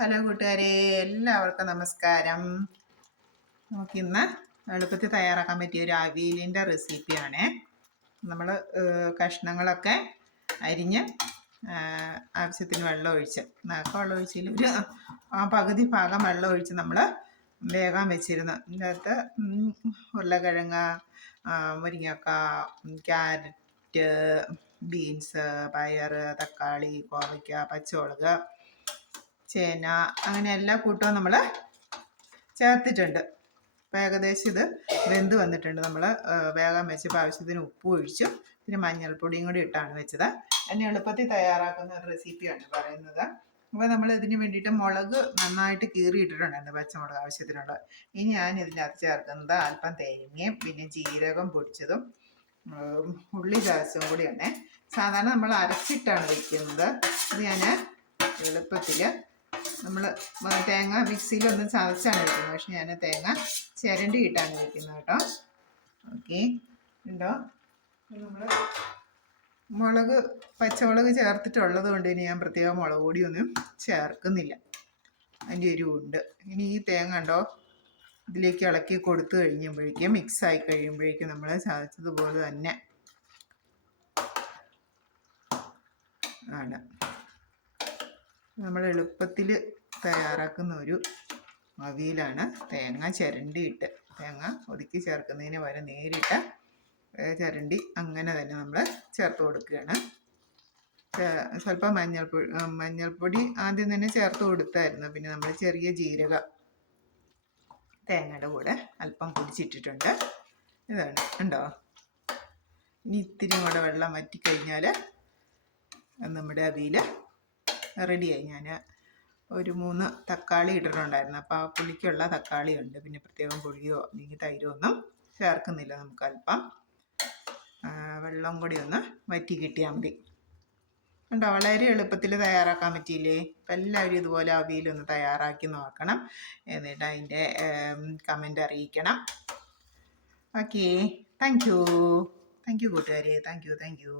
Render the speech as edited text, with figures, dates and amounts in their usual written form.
Hello കൂട്ടുകാരെ, എല്ലാവർക്കും നമസ്കാരം. നമുക്കിന്ന് എളുപ്പത്തിൽ തയ്യാറാക്കാൻ പറ്റിയ ഒരു അവിയലിൻ്റെ റെസിപ്പിയാണ്. നമ്മൾ കഷ്ണങ്ങളൊക്കെ അരിഞ്ഞ് ആവശ്യത്തിന് വെള്ളം ഒഴിച്ച് വെള്ളം ഒഴിച്ചതിൽ ഒരു പകുതി ഭാഗം വെള്ളം ഒഴിച്ച് നമ്മൾ വേഗം വെച്ചിരുന്നു. ഇതിൻ്റെ അകത്ത് ഉരുളക്കിഴങ്ങ്, മുരിങ്ങക്ക, ക്യാരറ്റ്, ബീൻസ്, പയർ, തക്കാളി, കോവയ്ക്ക, പച്ചമുളക്, ചേന, അങ്ങനെ എല്ലാ കൂട്ടവും നമ്മൾ ചേർത്തിട്ടുണ്ട്. അപ്പോൾ ഏകദേശം ഇത് വെന്ത് വന്നിട്ടുണ്ട്. നമ്മൾ വേഗം വെച്ചപ്പോൾ ആവശ്യത്തിന് ഉപ്പ് ഒഴിച്ചു, പിന്നെ മഞ്ഞൾപ്പൊടിയും കൂടി ഇട്ടാണ് വെച്ചത്. എന്നെ എളുപ്പത്തിൽ തയ്യാറാക്കുന്ന ഒരു റെസിപ്പിയാണ് പറയുന്നത്. അപ്പോൾ നമ്മൾ ഇതിന് വേണ്ടിയിട്ട് മുളക് നന്നായിട്ട് കീറിയിട്ടിട്ടുണ്ടായിരുന്നു, പച്ചമുളക് ആവശ്യത്തിനുള്ള. ഇനി ഞാൻ ഇതിനകത്ത് ചേർക്കുന്നത് അല്പം തേങ്ങയും പിന്നെ ജീരകം പൊടിച്ചതും ഉള്ളി ചതച്ചതും കൂടിയാണ്. സാധാരണ നമ്മൾ അരച്ചിട്ടാണ് വയ്ക്കുന്നത്. ഇത് ഞാൻ എളുപ്പത്തിൽ നമ്മൾ തേങ്ങ മിക്സിയിലൊന്നും ചതച്ചാണ് വയ്ക്കുന്നത്, പക്ഷെ ഞാൻ തേങ്ങ ചിരണ്ടിയിട്ടാണ് വയ്ക്കുന്നത് കേട്ടോ. ഓക്കെ, ഉണ്ടോ? നമ്മൾ പച്ചമുളക് ചേർത്തിട്ടുള്ളത് കൊണ്ട് ഇനി ഞാൻ പ്രത്യേകം മുളക് പൊടിയൊന്നും ചേർക്കുന്നില്ല, അതിൻ്റെ എരിവുണ്ട്. ഇനി ഈ തേങ്ങ ഉണ്ടോ ഇതിലേക്ക് ഇളക്കി കൊടുത്തു കഴിയുമ്പോഴേക്കും, മിക്സായി കഴിയുമ്പോഴേക്കും നമ്മൾ ചതച്ചതുപോലെ തന്നെ ആണ് നമ്മൾ എളുപ്പത്തിൽ തയ്യാറാക്കുന്ന ഒരു അവിയലാണ്. തേങ്ങ ചിരണ്ടിയിട്ട്, തേങ്ങ ഒതുക്കി ചേർക്കുന്നതിന് പകരം നേരിട്ട് ചിരണ്ടി അങ്ങനെ തന്നെ നമ്മൾ ചേർത്ത് കൊടുക്കുകയാണ്. സ്വല്പം മഞ്ഞൾപ്പൊടി ആദ്യം തന്നെ ചേർത്ത് കൊടുത്തായിരുന്നു. പിന്നെ നമ്മൾ ചെറിയ ജീരകം തേങ്ങയുടെ കൂടെ അല്പം പൊടിച്ചിട്ടിട്ടുണ്ട്. ഇതാണ്, ഉണ്ടോ? ഇനി ഇത്തിരി കൂടെ വെള്ളം വറ്റിക്കഴിഞ്ഞാൽ നമ്മുടെ അവിയൽ റെഡിയായി. ഞാൻ ഒരു 3 തക്കാളി ഇട്ടിട്ടുണ്ടായിരുന്നു, അപ്പോൾ ആ പുളിക്കുള്ള തക്കാളി ഉണ്ട്. പിന്നെ പ്രത്യേകം പുളിയോ അല്ലെങ്കിൽ തൈരോ ഒന്നും ചേർക്കുന്നില്ല. നമുക്ക് അല്പം വെള്ളം കൂടി ഒന്ന് വറ്റി കിട്ടിയാൽ മതി. ഉണ്ടോ? വളരെ എളുപ്പത്തിൽ തയ്യാറാക്കാൻ പറ്റിയില്ലേ? അപ്പം എല്ലാവരും ഇതുപോലെ അവിയലൊന്ന് തയ്യാറാക്കി നോക്കണം, എന്നിട്ട് അതിൻ്റെ കമൻ്റ് അറിയിക്കണം. ഓക്കെ, താങ്ക് യു കൂട്ടുകാരെ, താങ്ക് യു.